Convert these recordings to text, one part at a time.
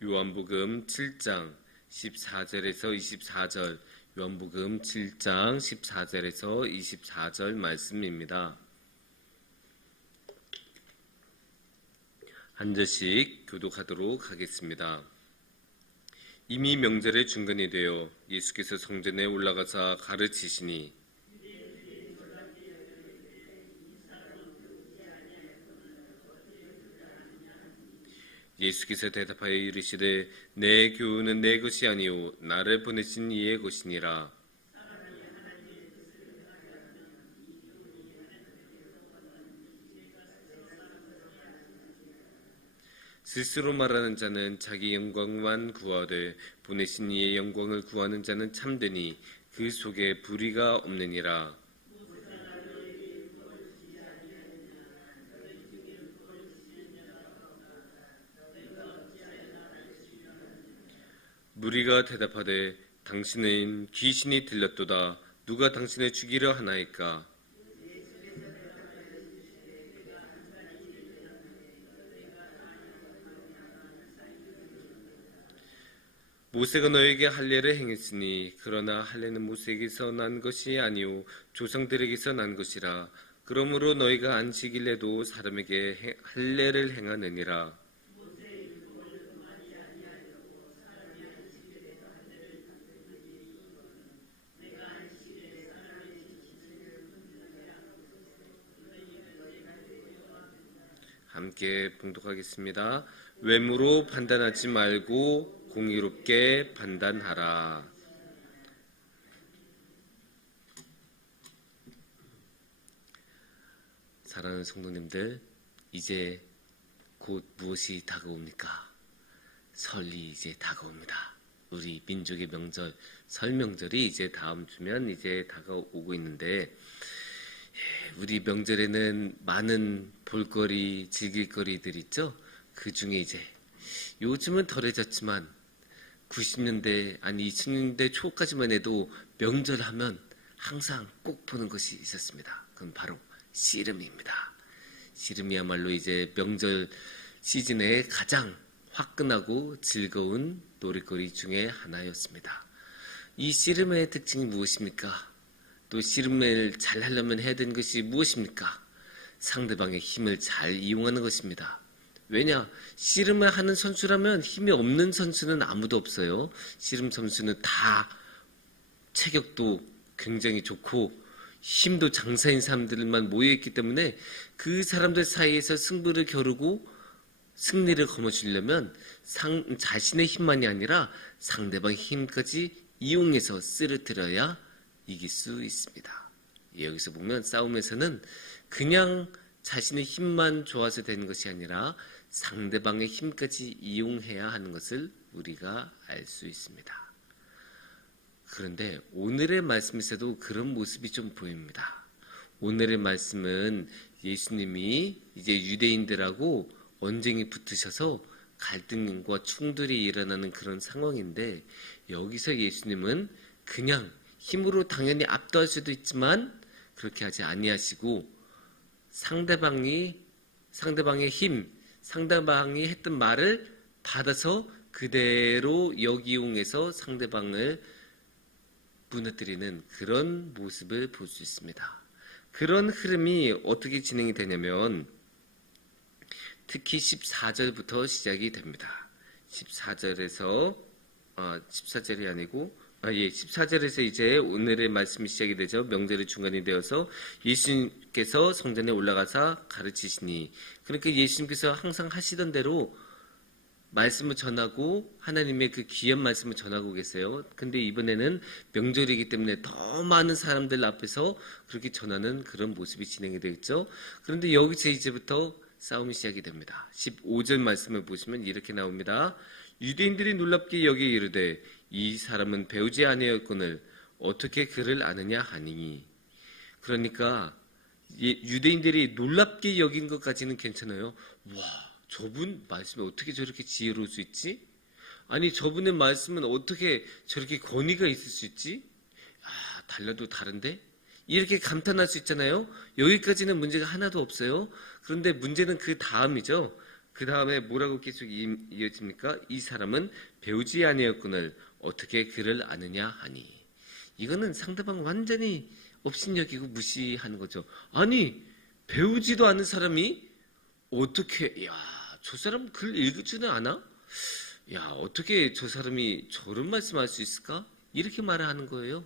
요한복음 7장 14절에서 24절, 요한복음 7장 14절에서 24절 말씀입니다. 한 절씩 교독하도록 하겠습니다. 이미 명절의 중간이 되어 예수께서 성전에 올라가사 가르치시니 예수께서 대답하여 이르시되 내 교훈은 내 것이 아니요 나를 보내신 이의 것이니라. 스스로 말하는 자는 자기 영광만 구하되 보내신 이의 영광을 구하는 자는 참되니 그 속에 불의가 없느니라. 무리가 대답하되 당신은 귀신이 들렸도다. 누가 당신을 죽이려 하나이까? 모세가 너에게 할례를 행했으니 그러나 할례는 모세에게서 난 것이 아니요 조상들에게서 난 것이라. 그러므로 너희가 안식일에도 사람에게 할례를 행하느니라. 함께 봉독하겠습니다. 외모로 판단하지 말고 공의롭게 판단하라. 사랑하는 성도님들, 이제 곧 무엇이 다가옵니까? 설이 이제 다가옵니다. 우리 민족의 명절, 설 명절이 이제 다음 주면 이제 다가오고 있는데, 우리 명절에는 많은 볼거리, 즐길거리들 있죠? 그 중에 이제 요즘은 덜해졌지만 90년대 아니 2000년대 초까지만 해도 명절 하면 항상 꼭 보는 것이 있었습니다. 그건 바로 씨름입니다. 씨름이야말로 이제 명절 시즌에 가장 화끈하고 즐거운 놀이거리 중에 하나였습니다. 이 씨름의 특징이 무엇입니까? 또 씨름을 잘 하려면 해야 되는 것이 무엇입니까? 상대방의 힘을 잘 이용하는 것입니다. 왜냐? 씨름을 하는 선수라면 힘이 없는 선수는 아무도 없어요. 씨름 선수는 다 체격도 굉장히 좋고 힘도 장사인 사람들만 모여있기 때문에 그 사람들 사이에서 승부를 겨루고 승리를 거머쥐려면 자신의 힘만이 아니라 상대방의 힘까지 이용해서 쓰러뜨려야 이길 수 있습니다. 여기서 보면 싸움에서는 그냥 자신의 힘만 좋아서 되는 것이 아니라 상대방의 힘까지 이용해야 하는 것을 우리가 알 수 있습니다. 그런데 오늘의 말씀에서도 그런 모습이 좀 보입니다. 오늘의 말씀은 예수님이 이제 유대인들하고 언쟁이 붙으셔서 갈등과 충돌이 일어나는 그런 상황인데, 여기서 예수님은 그냥 힘으로 당연히 압도할 수도 있지만 그렇게 하지 아니하시고 상대방의 힘, 상대방이 했던 말을 받아서 그대로 역이용해서 상대방을 무너뜨리는 그런 모습을 볼 수 있습니다. 그런 흐름이 어떻게 진행이 되냐면 특히 14절부터 시작이 됩니다. 14절이 아니고 14절에서 이제 오늘의 말씀이 시작이 되죠. 명절의 중간이 되어서 예수님께서 성전에 올라가서 가르치시니, 그러니까 예수님께서 항상 하시던 대로 말씀을 전하고 하나님의 그 귀한 말씀을 전하고 계세요. 근데 이번에는 명절이기 때문에 더 많은 사람들 앞에서 그렇게 전하는 그런 모습이 진행이 되겠죠. 그런데 여기서 이제부터 싸움이 시작이 됩니다. 15절 말씀을 보시면 이렇게 나옵니다. 유대인들이 놀랍게 여기에 이르되 이 사람은 배우지 아니하였거늘 어떻게 그를 아느냐 하니. 그러니까 유대인들이 놀랍게 여긴 것까지는 괜찮아요. 와, 저분 말씀이 어떻게 저렇게 지혜로울 수 있지? 아니, 저분의 말씀은 어떻게 저렇게 권위가 있을 수 있지? 달라도 다른데? 이렇게 감탄할 수 있잖아요. 여기까지는 문제가 하나도 없어요. 그런데 문제는 그 다음이죠. 그 다음에 뭐라고 계속 이어집니까? 이 사람은 배우지 아니었거늘 어떻게 그를 아느냐 하니. 이거는 상대방 완전히 업신여기고 무시하는 거죠. 아니 배우지도 않은 사람이 어떻게, 야, 저 사람 글 읽지는 않아? 야, 어떻게 저 사람이 저런 말씀할 수 있을까? 이렇게 말하는 거예요.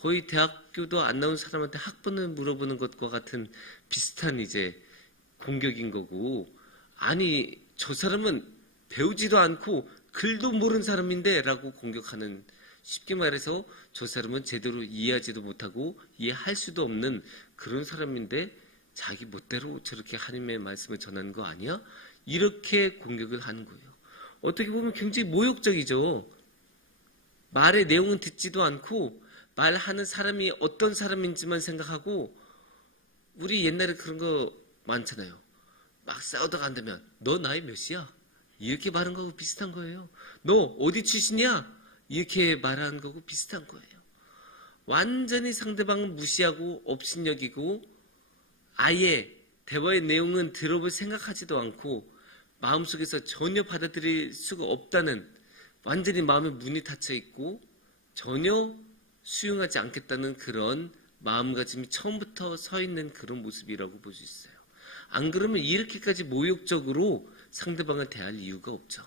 거의 대학교도 안 나온 사람한테 학번을 물어보는 것과 같은 비슷한 이제 공격인 거고, 아니 저 사람은 배우지도 않고 글도 모르는 사람인데 라고 공격하는, 쉽게 말해서 저 사람은 제대로 이해하지도 못하고 이해할 수도 없는 그런 사람인데 자기 멋대로 저렇게 하나님의 말씀을 전하는 거 아니야? 이렇게 공격을 하는 거예요. 어떻게 보면 굉장히 모욕적이죠. 말의 내용은 듣지도 않고 말하는 사람이 어떤 사람인지만 생각하고, 우리 옛날에 그런 거 많잖아요. 막 싸우다가 안 되면 너 나이 몇이야? 이렇게 말한 거하고 비슷한 거예요. 너 어디 출신이야? 이렇게 말하는 거하고 비슷한 거예요. 완전히 상대방을 무시하고 업신여기고 아예 대화의 내용은 들어볼 생각하지도 않고 마음속에서 전혀 받아들일 수가 없다는, 완전히 마음에 문이 닫혀 있고 전혀 수용하지 않겠다는 그런 마음가짐이 처음부터 서 있는 그런 모습이라고 볼 수 있어요. 안 그러면 이렇게까지 모욕적으로 상대방을 대할 이유가 없죠.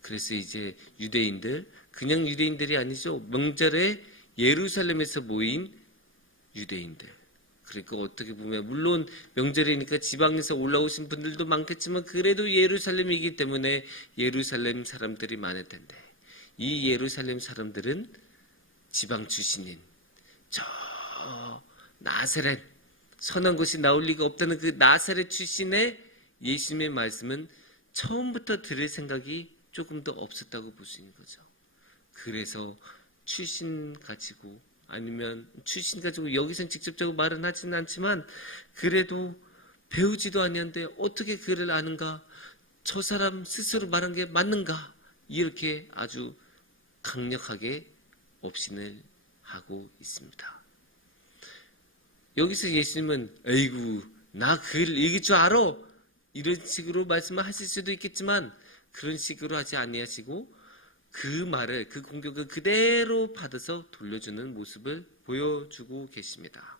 그래서 이제 유대인들, 그냥 유대인들이 아니죠. 명절에 예루살렘에서 모인 유대인들. 그러니까 어떻게 보면 물론 명절이니까 지방에서 올라오신 분들도 많겠지만 그래도 예루살렘이기 때문에 예루살렘 사람들이 많을 텐데, 이 예루살렘 사람들은 지방 출신인 저 나사렛, 선한 것이 나올 리가 없다는 그 나사렛 출신의 예수님의 말씀은 처음부터 들을 생각이 조금 더 없었다고 볼 수 있는 거죠. 그래서 출신 가지고, 아니면 출신 가지고 여기서는 직접적으로 말은 하지는 않지만 그래도 배우지도 아니한데 어떻게 그를 아는가, 저 사람 스스로 말한 게 맞는가, 이렇게 아주 강력하게 업신을 하고 있습니다. 여기서 예수님은 에이구 나 글 읽을 줄 알아, 이런 식으로 말씀을 하실 수도 있겠지만 그런 식으로 하지 아니하시고 그 말을, 그 공격을 그대로 받아서 돌려주는 모습을 보여주고 계십니다.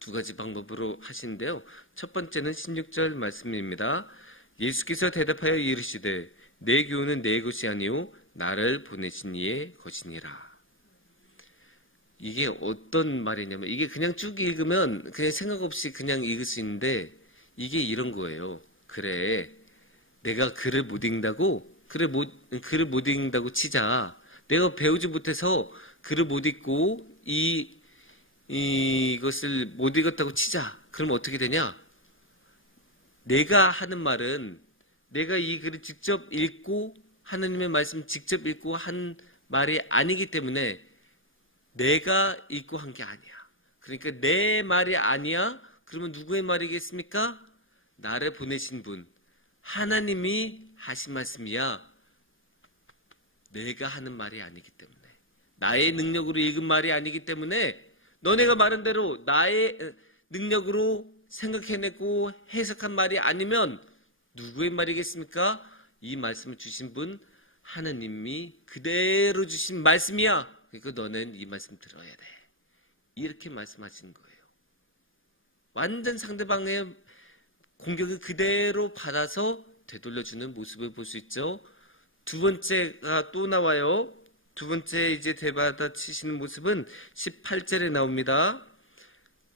두 가지 방법으로 하시는데요. 첫 번째는 16절 말씀입니다. 예수께서 대답하여 이르시되 내 교훈은 내 것이 아니요 나를 보내신 이의 것이니라. 이게 어떤 말이냐면, 이게 그냥 쭉 읽으면 그냥 생각 없이 그냥 읽을 수 있는데 이게 이런 거예요. 그래, 내가 글을 못 읽는다고? 글을 못 읽는다고 치자. 내가 배우지 못해서 글을 못 읽고 이것을 못 읽었다고 치자. 그럼 어떻게 되냐? 내가 하는 말은, 내가 이 글을 직접 읽고 하나님의 말씀 직접 읽고 한 말이 아니기 때문에 내가 읽고 한 게 아니야. 그러니까 내 말이 아니야. 그러면 누구의 말이겠습니까? 나를 보내신 분, 하나님이 하신 말씀이야. 내가 하는 말이 아니기 때문에, 나의 능력으로 읽은 말이 아니기 때문에, 너네가 말한 대로 나의 능력으로 생각해내고 해석한 말이 아니면 누구의 말이겠습니까? 이 말씀을 주신 분, 하나님이 그대로 주신 말씀이야. 그러니까 너는 이 말씀 들어야 돼. 이렇게 말씀하시는 거예요. 완전 상대방의 공격을 그대로 받아서 되돌려주는 모습을 볼 수 있죠. 두 번째가 또 나와요. 두 번째 이제 되받아 치시는 모습은 18절에 나옵니다.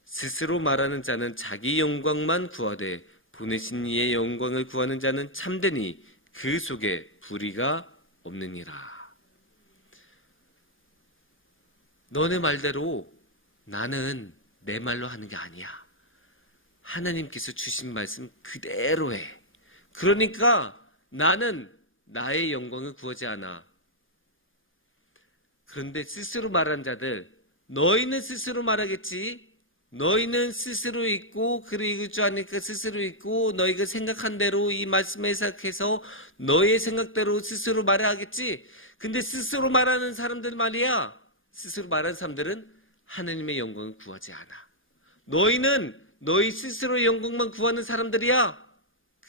스스로 말하는 자는 자기 영광만 구하되 보내신 이의 영광을 구하는 자는 참되니 그 속에 불의가 없느니라. 너네 말대로 나는 내 말로 하는 게 아니야. 하나님께서 주신 말씀 그대로 해. 그러니까 나는 나의 영광을 구하지 않아. 그런데 스스로 말한 자들, 너희는 스스로 말하겠지. 너희는 스스로 읽고 글을 읽을 줄 아니까 스스로 읽고 너희가 생각한 대로 이 말씀을 해석해서 너희의 생각대로 스스로 말하겠지. 근데 스스로 말하는 사람들 말이야, 스스로 말하는 사람들은 하나님의 영광을 구하지 않아. 너희는 너희 스스로의 영광만 구하는 사람들이야.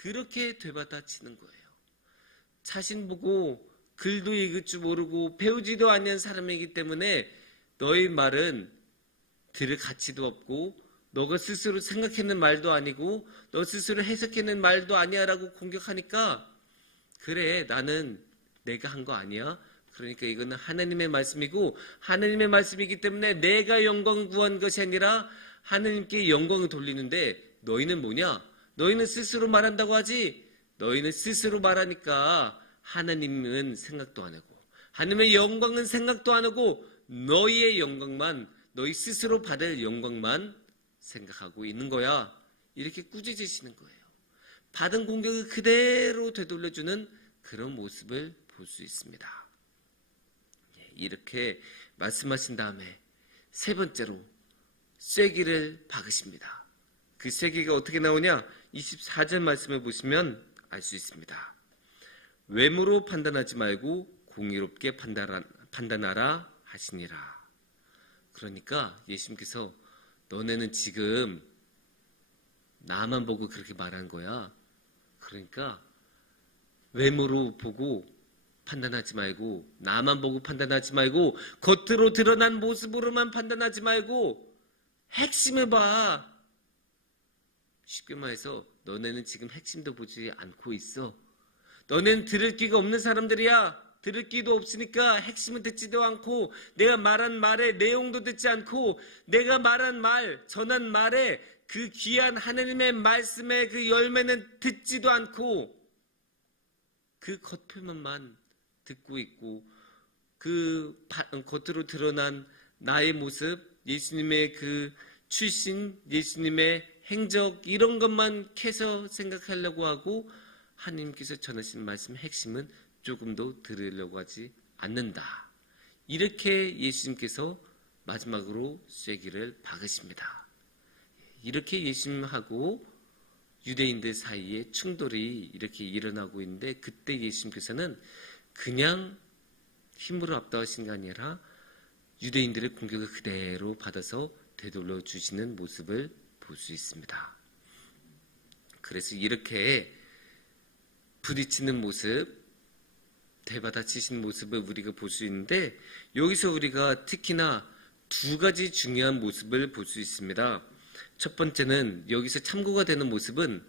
그렇게 되받아치는 거예요. 자신 보고 글도 읽을 줄 모르고 배우지도 않는 사람이기 때문에 너의 말은 들을 가치도 없고 너가 스스로 생각해낸 말도 아니고 너 스스로 해석해낸 말도 아니야 라고 공격하니까 그래 나는 내가 한 거 아니야. 그러니까 이거는 하나님의 말씀이고 하나님의 말씀이기 때문에 내가 영광 구한 것이 아니라 하나님께 영광을 돌리는데 너희는 뭐냐? 너희는 스스로 말한다고 하지? 너희는 스스로 말하니까 하나님은 생각도 안 하고 하나님의 영광은 생각도 안 하고 너희의 영광만 너희 스스로 받을 영광만 생각하고 있는 거야. 이렇게 꾸짖으시는 거예요. 받은 공격을 그대로 되돌려주는 그런 모습을 볼 수 있습니다. 이렇게 말씀하신 다음에 세 번째로 쐐기를 박으십니다. 그 쐐기가 어떻게 나오냐? 24절 말씀을 보시면 알 수 있습니다. 외모로 판단하지 말고 공의롭게 판단하라 하시니라. 그러니까 예수님께서 너네는 지금 나만 보고 그렇게 말한 거야. 그러니까 외모로 보고 판단하지 말고 나만 보고 판단하지 말고 겉으로 드러난 모습으로만 판단하지 말고 핵심을 봐. 쉽게 말해서 너네는 지금 핵심도 보지 않고 있어. 너네는 들을 귀가 없는 사람들이야. 들을 귀도 없으니까 핵심은 듣지도 않고 내가 말한 말의 내용도 듣지 않고 내가 말한 말, 전한 말의 그 귀한 하나님의 말씀의 그 열매는 듣지도 않고 그 겉표면만 듣고 있고 그 겉으로 드러난 나의 모습, 예수님의 그 출신, 예수님의 행적 이런 것만 캐서 생각하려고 하고 하나님께서 전하신 말씀의 핵심은 조금도 들으려고 하지 않는다. 이렇게 예수님께서 마지막으로 쐐기를 박으십니다. 이렇게 예수님하고 유대인들 사이에 충돌이 이렇게 일어나고 있는데 그때 예수님께서는 그냥 힘으로 압도하신 게 아니라 유대인들의 공격을 그대로 받아서 되돌려 주시는 모습을 볼 수 있습니다. 그래서 이렇게 부딪히는 모습, 되받아치신 모습을 우리가 볼 수 있는데 여기서 우리가 특히나 두 가지 중요한 모습을 볼 수 있습니다. 첫 번째는 여기서 참고가 되는 모습은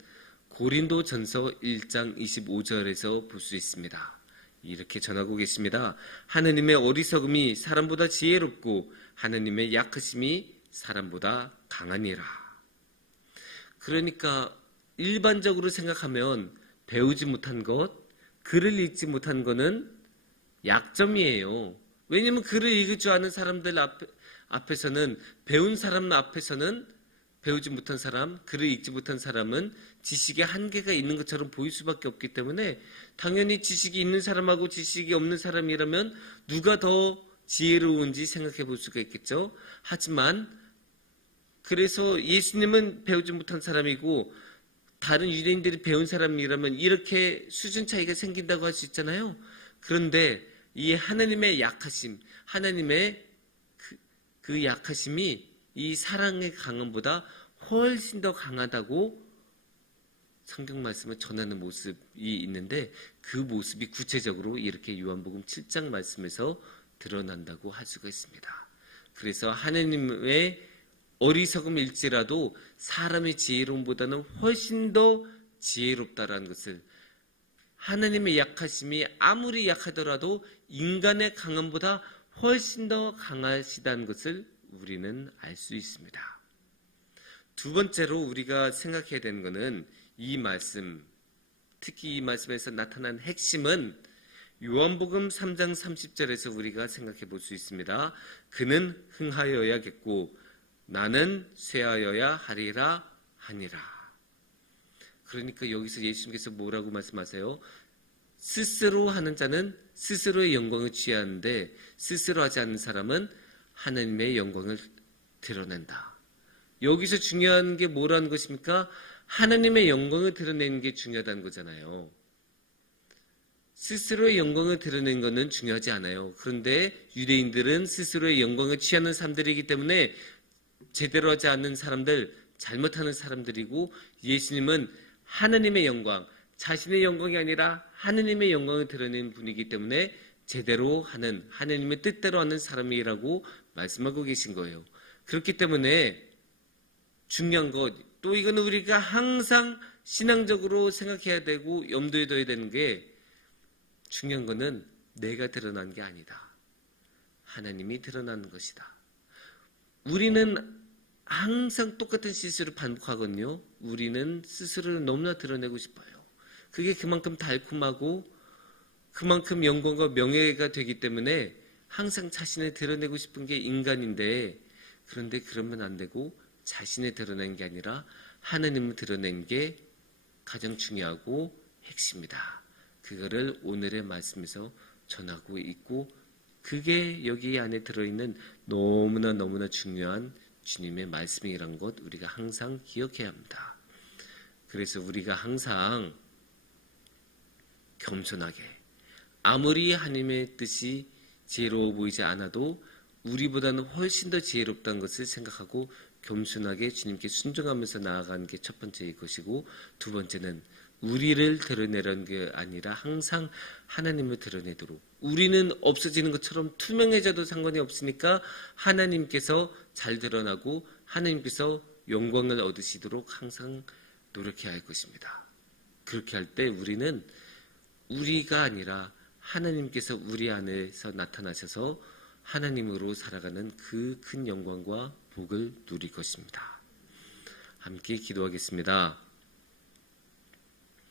고린도전서 1장 25절에서 볼 수 있습니다. 이렇게 전하고 계십니다. 하느님의 어리석음이 사람보다 지혜롭고 하느님의 약하심이 사람보다 강하니라. 그러니까 일반적으로 생각하면 배우지 못한 것, 글을 읽지 못한 것은 약점이에요. 왜냐하면 글을 읽을 줄 아는 사람들 앞에서는 배운 사람 앞에서는 배우지 못한 사람, 글을 읽지 못한 사람은 지식에 한계가 있는 것처럼 보일 수밖에 없기 때문에 당연히 지식이 있는 사람하고 지식이 없는 사람이라면 누가 더 지혜로운지 생각해 볼 수가 있겠죠. 하지만 그래서 예수님은 배우지 못한 사람이고 다른 유대인들이 배운 사람이라면 이렇게 수준 차이가 생긴다고 할 수 있잖아요. 그런데 이 하나님의 약하심, 하나님의 그 약하심이 이 사랑의 강함보다 훨씬 더 강하다고 성경 말씀을 전하는 모습이 있는데 그 모습이 구체적으로 이렇게 요한복음 7장 말씀에서 드러난다고 할 수가 있습니다. 그래서 하나님의 어리석음일지라도 사람의 지혜로움보다는 훨씬 더 지혜롭다라는 것을 하나님의 약하심이 아무리 약하더라도 인간의 강함보다 훨씬 더 강하시다는 것을 우리는 알 수 있습니다. 두 번째로 우리가 생각해야 되는 것은 이 말씀, 특히 이 말씀에서 나타난 핵심은 요한복음 3장 30절에서 우리가 생각해 볼 수 있습니다. 그는 흥하여야겠고 나는 쇠하여야 하리라 하니라. 그러니까 여기서 예수님께서 뭐라고 말씀하세요? 스스로 하는 자는 스스로의 영광을 취하는데 스스로 하지 않는 사람은 하나님의 영광을 드러낸다. 여기서 중요한 게 뭐라는 것입니까? 하나님의 영광을 드러내는 게 중요하다는 거잖아요. 스스로의 영광을 드러내는 것은 중요하지 않아요. 그런데 유대인들은 스스로의 영광을 취하는 사람들이기 때문에 제대로 하지 않는 사람들, 잘못하는 사람들이고 예수님은 하느님의 영광, 자신의 영광이 아니라 하느님의 영광을 드러내는 분이기 때문에 제대로 하는, 하느님의 뜻대로 하는 사람이라고 말씀하고 계신 거예요. 그렇기 때문에 중요한 것, 또 이거는 우리가 항상 신앙적으로 생각해야 되고 염두에 둬야 되는 게, 중요한 거는 내가 드러난 게 아니다. 하나님이 드러나는 것이다. 우리는 항상 똑같은 실수를 반복하거든요. 우리는 스스로를 너무나 드러내고 싶어요. 그게 그만큼 달콤하고 그만큼 영광과 명예가 되기 때문에 항상 자신을 드러내고 싶은 게 인간인데, 그런데 그러면 안 되고 자신을 드러낸 게 아니라 하나님을 드러낸 게 가장 중요하고 핵심이다. 그거를 오늘의 말씀에서 전하고 있고, 그게 여기 안에 들어있는 너무나 중요한 주님의 말씀이란 것 우리가 항상 기억해야 합니다. 그래서 우리가 항상 겸손하게, 아무리 하나님의 뜻이 지혜로워 보이지 않아도 우리보다는 훨씬 더 지혜롭다는 것을 생각하고 겸손하게 주님께 순종하면서 나아가는 게 첫 번째일 것이고, 두 번째는 우리를 드러내려는 게 아니라 항상 하나님을 드러내도록, 우리는 없어지는 것처럼 투명해져도 상관이 없으니까 하나님께서 잘 드러나고 하나님께서 영광을 얻으시도록 항상 노력해야 할 것입니다. 그렇게 할 때 우리는 우리가 아니라 하나님께서 우리 안에서 나타나셔서 하나님으로 살아가는 그 큰 영광과 복을 누릴 것입니다. 함께 기도하겠습니다.